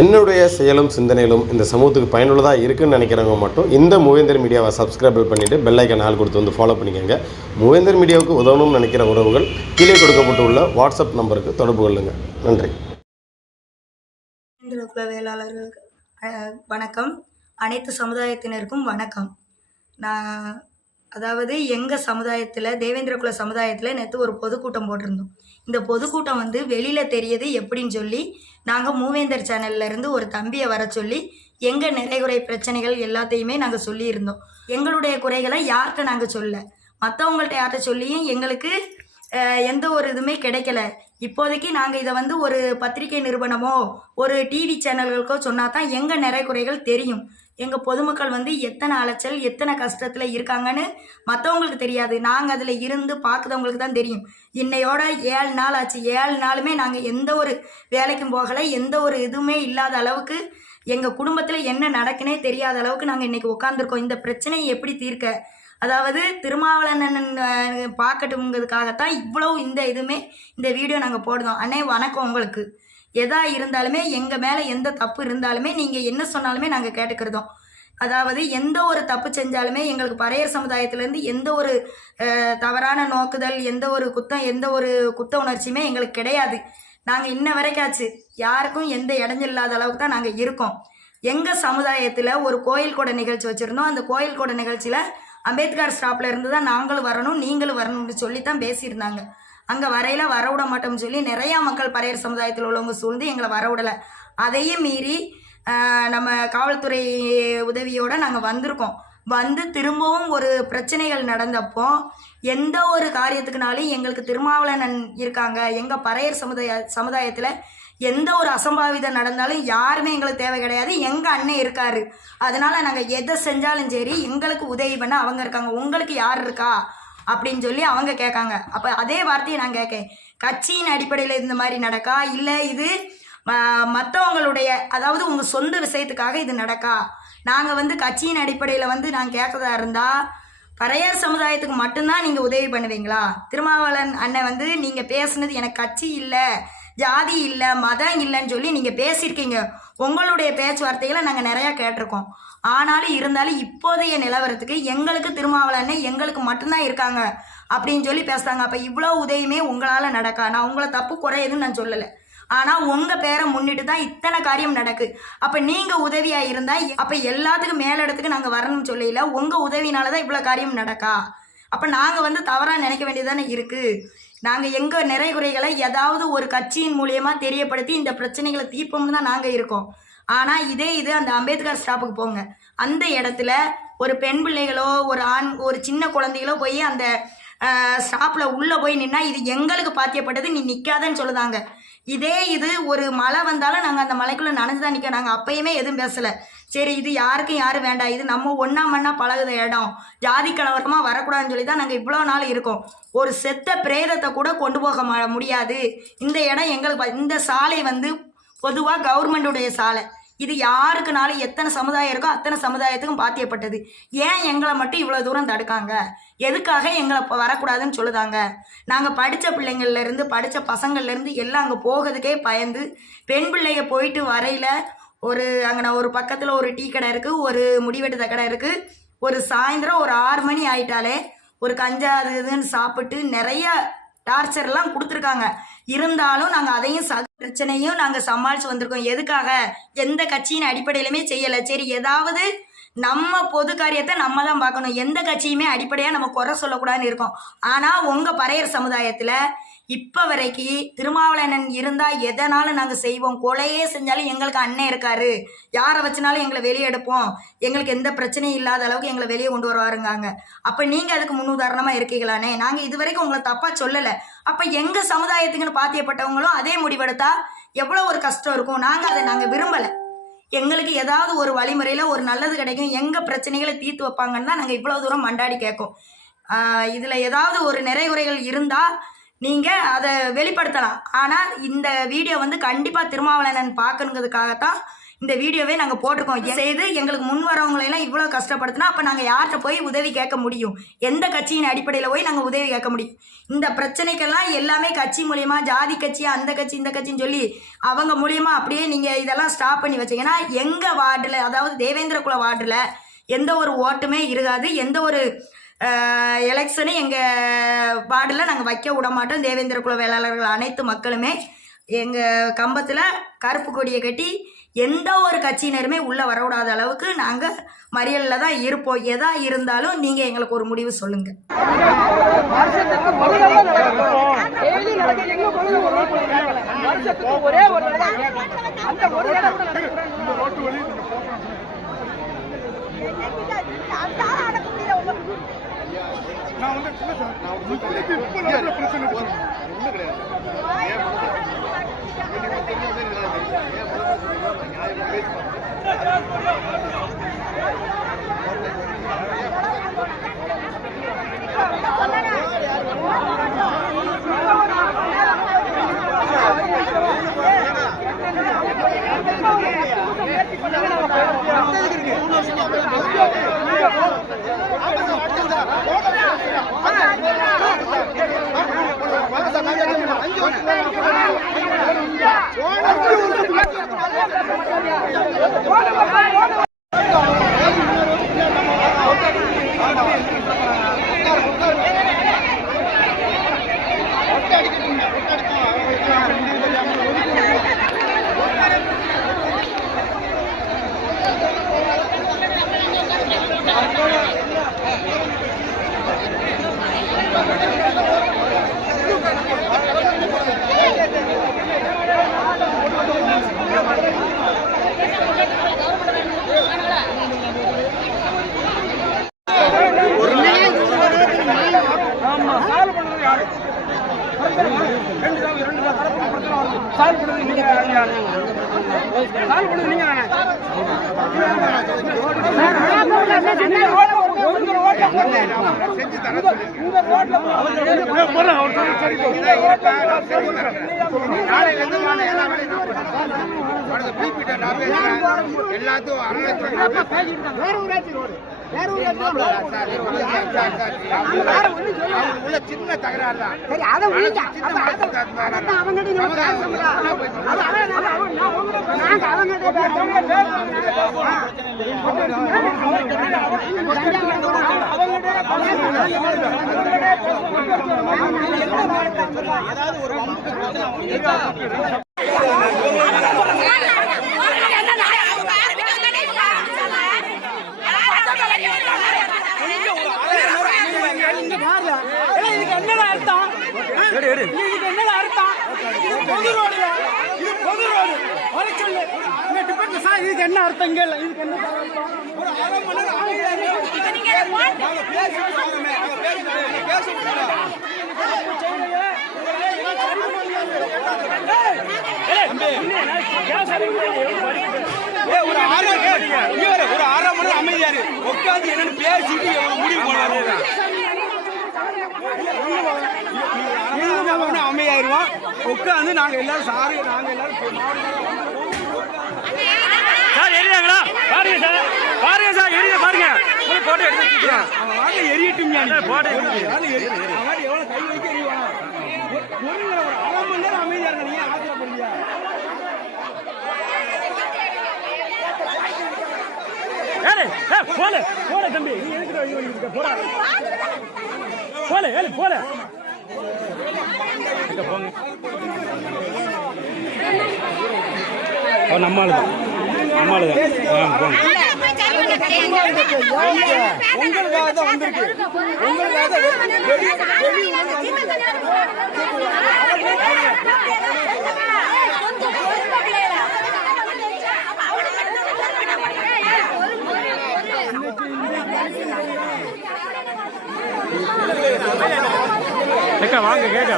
என்னுடைய செயலும் சிந்தனையிலும் இந்த சமூகத்துக்கு பயனுள்ளதாக இருக்குன்னு நினைக்கிறவங்க மட்டும் இந்த மூவேந்தர் மீடியாவை சப்ஸ்கிரைப் பண்ணிவிட்டு பெல் ஐக்கான் ஆல் கொடுத்து வந்து ஃபாலோ பண்ணிக்கோங்க. மூவேந்தர் மீடியாவுக்கு உதவணும்னு நினைக்கிற உறவுகள் கீழே கொடுக்கப்பட்டுள்ள வாட்ஸ்அப் நம்பருக்கு தொடர்பு கொள்ளுங்க. நன்றி. வேளாளர்களுக்கு வணக்கம். அனைத்து சமுதாயத்தினருக்கும் வணக்கம். அதாவது எங்கள் சமுதாயத்தில் தேவேந்திரகுல சமுதாயத்தில் நேற்று ஒரு பொதுக்கூட்டம் போட்டிருந்தோம். இந்த பொதுக்கூட்டம் வெளியில் தெரியுது எப்படின்னு சொல்லி நாங்கள் மூவேந்தர் சேனல்லேருந்து ஒரு தம்பியை வர சொல்லி எங்கள் நிறைகுறை பிரச்சனைகள் எல்லாத்தையுமே நாங்கள் சொல்லியிருந்தோம். எங்களுடைய குறைகளை யார்கிட்ட நாங்கள் சொல்ல, மற்றவங்கள்ட்ட யார்கிட்ட சொல்லியும் எங்களுக்கு எந்த ஒரு இதுவுமே கிடைக்கல. இப்போதைக்கு நாங்கள் இதை ஒரு பத்திரிகை நிறுவனமோ ஒரு டிவி சேனல்களுக்கோ சொன்னால் தான் எங்கள் நிறைகுறைகள் தெரியும். எங்கள் பொதுமக்கள் எத்தனை அலைச்சல் எத்தனை கஷ்டத்தில் இருக்காங்கன்னு மற்றவங்களுக்கு தெரியாது. நாங்கள் அதில் இருந்து பார்க்குறவங்களுக்கு தான் தெரியும். இன்னையோட 7 நாள் ஆச்சு. 7 நாளுமே நாங்கள் எந்த ஒரு வேலைக்கும் போகலை. எந்த ஒரு இதுவுமே இல்லாத அளவுக்கு எங்கள் குடும்பத்தில் என்ன நடக்குன்னே தெரியாத அளவுக்கு நாங்கள் இன்றைக்கி உட்காந்துருக்கோம். இந்த பிரச்சனையை எப்படி தீர்க்க, அதாவது திருமாவளவன் பார்க்கட்டுங்கிறதுக்காகத்தான் இவ்வளோ இந்த வீடியோ நாங்கள் போடுறோம். அண்ணே வணக்கம். உங்களுக்கு எதா இருந்தாலுமே எங்கள் மேலே எந்த தப்பு இருந்தாலுமே நீங்கள் என்ன சொன்னாலுமே நாங்கள் கேட்டுக்கிறதோம். அதாவது எந்த ஒரு தப்பு செஞ்சாலுமே எங்களுக்கு பறையர் சமுதாயத்திலேருந்து எந்த ஒரு தவறான நோக்குதல், எந்த ஒரு குத்த உணர்ச்சியுமே எங்களுக்கு கிடையாது. நாங்கள் இன்ன வரைக்காச்சு யாருக்கும் எந்த இடைஞ்சல் இல்லாத அளவுக்கு தான் நாங்கள் இருக்கோம். எங்கள் சமுதாயத்தில் ஒரு கோயில் கூட நிகழ்ச்சி வச்சுருந்தோம். அந்த கோயில் கூட நிகழ்ச்சியில் அம்பேத்கர் ஸ்டாப்பில் இருந்து தான் நாங்களும் வரணும் நீங்களும் வரணும்னு சொல்லி தான் பேசியிருந்தாங்க. அங்கே வரையில் வரவிட மாட்டோம்னு சொல்லி நிறையா மக்கள் பறையர் சமுதாயத்தில் உள்ளவங்க சூழ்ந்து எங்களை வரவிடலை. அதையும் மீறி நம்ம காவல்துறை உதவியோடு நாங்கள் வந்திருக்கோம். திரும்பவும் ஒரு பிரச்சனைகள் நடந்தப்போ எந்த ஒரு காரியத்துக்குனாலும் எங்களுக்கு திருமாவளவன் இருக்காங்க. எங்கள் பறையர் சமுதாயத்தில் எந்த ஒரு அசம்பாவிதம் நடந்தாலும் யாருமே எங்களுக்கு தேவை கிடையாது. எங்கள் அண்ணன் இருக்காரு. அதனால் நாங்கள் எதை செஞ்சாலும் சரி எங்களுக்கு உதவி பண்ண அவங்க இருக்காங்க. உங்களுக்கு யார் இருக்கா அப்படின்னு சொல்லி அவங்க கேட்காங்க. அப்போ அதே வார்த்தையை நான் கேட்கேன், கட்சியின் அடிப்படையில் இந்த மாதிரி நடக்கா, இல்லை இது மற்றவங்களுடைய அதாவது உங்கள் சொந்த விஷயத்துக்காக இது நடக்கா? நாங்கள் கட்சியின் அடிப்படையில் நாங்கள் கேட்கறதா இருந்தால் பறையர் சமுதாயத்துக்கு மட்டும்தான் நீங்கள் உதவி பண்ணுவீங்களா? திருமாவளவன் அண்ணன் நீங்கள் பேசுனது எனக்கு கட்சி இல்லை, ஜாதி இல்லை, மதம் இல்லைன்னு சொல்லி நீங்கள் பேசியிருக்கீங்க. உங்களுடைய பேச்சுவார்த்தைகளை நாங்கள் நிறையா கேட்டிருக்கோம். ஆனாலும் இருந்தாலும் இப்போதைய நிலவரத்துக்கு எங்களுக்கு திருமாவளவன் எங்களுக்கு மட்டும்தான் இருக்காங்க அப்படின்னு சொல்லி பேசுகிறாங்க. அப்போ இவ்வளோ உதவியுமே உங்களால் நடக்கா? நான் உங்களை தப்பு குறையுதுன்னு நான் சொல்லலை. ஆனால் உங்கள் பேரை முன்னிட்டு தான் இத்தனை காரியம் நடக்கு. அப்போ நீங்கள் உதவியாக இருந்தால் அப்போ எல்லாத்துக்கும் மேலிடத்துக்கு நாங்கள் வரணும்னு சொல்லல. உங்கள் உதவினால தான் இவ்வளோ காரியம் நடக்கா? அப்போ நாங்கள் தவறாக நினைக்க வேண்டியதானே இருக்குது. நாங்கள் எங்கள் நிறைகுறைகளை ஏதாவது ஒரு கட்சியின் மூலியமாக தெரியப்படுத்தி இந்த பிரச்சனைகளை தீர்ப்போம்னு தான் நாங்கள் இருக்கோம். ஆனால் இது அந்த அம்பேத்கர் ஸ்டாப்புக்கு போங்க. அந்த இடத்துல ஒரு பெண் பிள்ளைகளோ ஒரு சின்ன குழந்தைகளோ போய் அந்த ஸ்டாப்பில் உள்ளே போய் நின்னா இது எங்களுக்கு பாத்தியப்பட்டது, நீ நிற்காதன்னு சொல்லுதாங்க. இது ஒரு மழை வந்தாலும் நாங்கள் அந்த மலைக்குள்ளே நனைஞ்சு தான் நிற்க. நாங்கள் அப்பயுமே எதுவும் பேசலை. சரி, இது யாருக்கும் யாரும் வேண்டாம், இது நம்ம ஒன்றா மண்ணா பழகுத இடம், ஜாதி கலவரமாக வரக்கூடாதுன்னு சொல்லி தான் நாங்கள் இவ்வளோ நாள் இருக்கோம். ஒரு செத்த பிரேதத்தை கூட கொண்டு போக முடியாது. இந்த இடம் எங்களுக்கு இந்த சாலை பொதுவாக கவர்மெண்ட்டுடைய சாலை. இது யாருக்குனாலும் எத்தனை சமுதாயம் இருக்கோ அத்தனை சமுதாயத்துக்கும் பாத்தியப்பட்டது. ஏன் எங்களை மட்டும் இவ்வளோ தூரம் தடுக்காங்க? எதுக்காக எங்களை வரக்கூடாதுன்னு சொல்லுதாங்க? நாங்கள் படித்த பிள்ளைங்கள்லேருந்து படித்த பசங்கள்லேருந்து எல்லாம் அங்கே போகிறதுக்கே பயந்து பெண் பிள்ளைங்க போயிட்டு வரையில் அங்கே ஒரு பக்கத்தில் ஒரு டீ கடை இருக்குது, ஒரு முடிவெட்டு கடை இருக்குது. ஒரு சாயந்தரம் ஒரு 6 மணி ஆயிட்டாலே ஒரு கஞ்சா இதுன்னு சாப்பிட்டு நிறைய டார்ச்சர்லாம் கொடுத்துருக்காங்க. இருந்தாலும் நாங்கள் அதையும் பிரச்சனையும் நாங்கள் சமாளித்து வந்திருக்கோம். எதுக்காக? எந்த கட்சியின் அடிப்படையிலுமே செய்யலை. சரி, ஏதாவது நம்ம பொது காரியத்தை நம்ம தான் பார்க்கணும். எந்த கட்சியுமே அடிப்படையாக நம்ம குறை சொல்லக்கூடாதுன்னு இருக்கோம். ஆனால் உங்கள் பறையர் சமுதாயத்தில் இப்போ வரைக்கும் திருமாவளவன் இருந்தால் எதனாலும் நாங்கள் செய்வோம். கொலையே செஞ்சாலும் எங்களுக்கு அண்ணன் இருக்காரு, யாரை வச்சுனாலும் எங்களை வெளியே எடுப்போம், எங்களுக்கு எந்த பிரச்சனையும் இல்லாத அளவுக்கு எங்களை வெளியே கொண்டு வருவாருங்காங்க. அப்போ நீங்கள் அதுக்கு முன்னுதாரணமாக இருக்கீங்களானே? நாங்கள் இது வரைக்கும் உங்களை தப்பாக சொல்லலை. அப்போ எங்கள் சமுதாயத்துக்குன்னு பாத்தியப்பட்டவங்களும் அதே முடிவெடுத்தா எவ்வளோ ஒரு கஷ்டம் இருக்கும். நாங்கள் விரும்பலை. எங்களுக்கு ஏதாவது ஒரு வழிமுறையில் ஒரு நல்லது கிடைக்கும், எங்கள் பிரச்சனைகளை தீர்த்து வைப்பாங்கன்னு தான் நாங்கள் இவ்வளோ தூரம் மண்டாடி கேட்கும். இதில் ஏதாவது ஒரு நிறைகுறைகள் இருந்தால் நீங்கள் அதை வெளிப்படுத்தலாம். ஆனால் இந்த வீடியோ கண்டிப்பாக திருமாவளவன் பார்க்கணுங்கிறதுக்காகத்தான் இந்த வீடியோவே நாங்கள் போட்டிருக்கோம். செய்து எங்களுக்கு முன் வரவங்களையெல்லாம் இவ்வளோ கஷ்டப்படுத்தினா அப்போ நாங்கள் யார்கிட்ட போய் உதவி கேட்க முடியும்? எந்த கட்சியின் அடிப்படையில் போய் நாங்கள் உதவி கேட்க முடியும்? இந்த பிரச்சனைக்கெல்லாம் எல்லாமே கட்சி மூலியமாக, ஜாதி கட்சி, அந்த கட்சி, இந்த கட்சின்னு சொல்லி அவங்க மூலியமாக அப்படியே நீங்கள் இதெல்லாம் ஸ்டாப் பண்ணி வச்சீங்கன்னா எங்கள் வார்டில், அதாவது தேவேந்திர குல வார்டில் எந்த ஒரு ஓட்டுமே இருக்காது. எந்த ஒரு எலெக்ஷனும் எங்கள் வார்டில் நாங்கள் வைக்க விட மாட்டோம். தேவேந்திர குல வேளாளர்கள் அனைத்து மக்களுமே எங்கள் கம்பத்தில் கருப்பு கொடியை கட்டி எந்த ஒரு கட்சியினருமே உள்ளே வரவிடாத அளவுக்கு நாங்கள் மறியலில் தான் இருப்போம். எதா இருந்தாலும் நீங்கள் எங்களுக்கு ஒரு முடிவு சொல்லுங்கள். சின்ன தகராறு தான். இதுக்கு என்ன அர்த்தம்? இதுக்கு என்ன ஒரு அரை மணி அமைதியாரு உட்காந்து என்னன்னு பேசிட்டு முடிவு போனாரு. அமைதியாயிருவோம் உட்காந்து நாங்க எல்லாரும் நாங்க எல்லாரும் சார் எரியாங்களா? பாருங்க சார், பாருங்க சார், எரிய பாருங்க. போட்டோ எடுத்து அவன் எரியட்டும் போட்டோ அவன் எவ்வளவு கை வைக்க எரிவான். ஒரு அரை மணி நேரம் அமைதியா இருங்க. நீங்க ஆச்சரியப்படுங்க. போல போல தம்பி, நீ எதுக்கு போட போல போல நம்மளுதான் உங்களுக்காக தான் வந்திருக்கு. உங்களுக்காக வாங்க கேட்க